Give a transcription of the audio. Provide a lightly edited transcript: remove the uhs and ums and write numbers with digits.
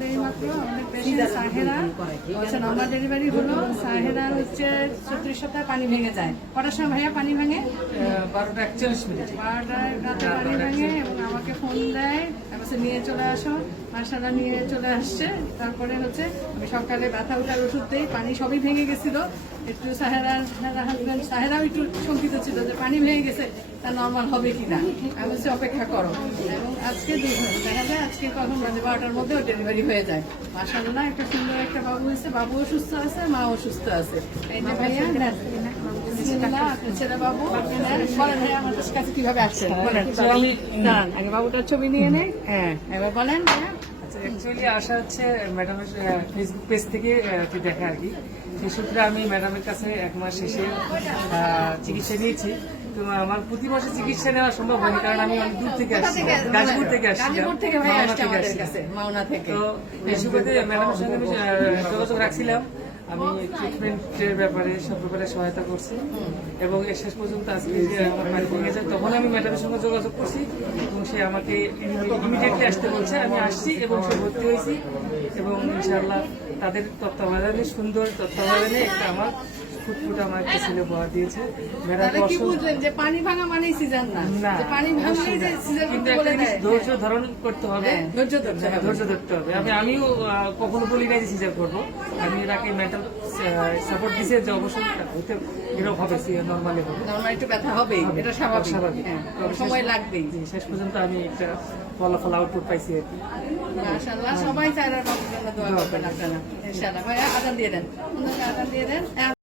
আমাদের এইমাত্র আমাদের পেশেন্ট সাহেরা হচ্ছে নর্মাল ডেলিভারি হলো। সাহেরার হচ্ছে 34 সপ্তাহে পানি ভেঙে যায়। কটার সময় ভাইয়া পানি ভাঙে? 12:41 12টায় রাতে পানি ভাঙে এবং আমাকে ফোন দেয়, তারপর নিয়ে চলে আসো। মাসালা নিয়ে চলে আসছে। তারপরে হচ্ছে আমি সকালে ব্যথা উঠার ওষুধ দিই, পানি সবই ভেঙে গেছিল। একটু সাহেরার হাজব্যান্ড সাহেরাও একটু শঙ্কিত ছিল যে পানি ভেঙে গেছে, তা নর্মাল হবে কিনা। আমি বলছি অপেক্ষা করো, এবং আজকে দেখা যায় আজকে কখন বাজে 12টার মধ্যেও ডেলিভারি হয়ে যায়। মাসাল্লাহ একটা সুন্দর একটা বাবু হয়েছে, বাবুও সুস্থ আছে, মাও সুস্থ আছে। এই যে ভাইয়া ছেলে বাবু বলেন ভাইয়া আমাদের কাছে কিভাবে আসছেন বলেন। আগে বাবুটার ছবি নিয়ে নেই। হ্যাঁ এবার বলেন ভাইয়া। অ্যাকচুয়ালি আসা হচ্ছে ম্যাডামের ফেসবুক পেজ থেকে দেখা আর কি। সেই সূত্রে আমি ম্যাডামের কাছে 1 মাস শেষে চিকিৎসা নিয়েছি। তো আমার প্রতি মাসে চিকিৎসা নেওয়া সম্ভব হয়নি, কারণ আমি অনেক দূর থেকে আসছি, গাজীপুর থেকে আসছি, মাওনা থেকে। তো এই সুবাদে ম্যাডামের সঙ্গে আমি যোগাযোগ রাখছিলাম। আমি ট্রিটমেন্টের ব্যাপারে সব ব্যাপারে সহায়তা করছি, এবং এর শেষ পর্যন্ত আজকে যে আমার বাড়ি ভেঙে যায় তখন আমি ম্যাডামের সঙ্গে যোগাযোগ করছি, এবং সে আমাকে ইমিডিয়েটলি আসতে বলছে। আমি আসছি এবং সে ভর্তি হয়েছি, এবং ইনশাআল্লাহ তাদের তত্ত্বাবধানে, সুন্দর তত্ত্বাবধানে একটা আমার ফুটফুট আমার একটা ছেলে উপহার দিয়েছে। তাহলে কি বুঝলেন যে পানি ভাঙা মানেই সিজন না? যে পানি ভাঙলেই যে সিজন কিন্তু বলে একটা দেয়। ধৈর্য ধারণ করতে হবে, ধৈর্য ধরতে হবে। ধৈর্য ধরতে হবে। আমিও কখনো বলি নাই যে সিজার করবো। আমি এটাকে মেন্টাল সাপোর্ট দিয়েছে যে অবশ্যই হতে এরকম হবে, নর্মালি হবে, নরমাল একটু ব্যথা হবেই, এটা স্বাভাবিক। স্বাভাবিক। হ্যাঁ, সময় লাগবেই। শেষ পর্যন্ত আমি একটা ফলাফল আউটপুট পাইছি আর কি। মাশাআল্লাহ, সবাই চায় বাবুর জন্য দোয়া করবেন আপনারা ইনশাআল্লাহ। ভাইয়া আজান দিয়ে দেন, আজান দিয়ে দেন।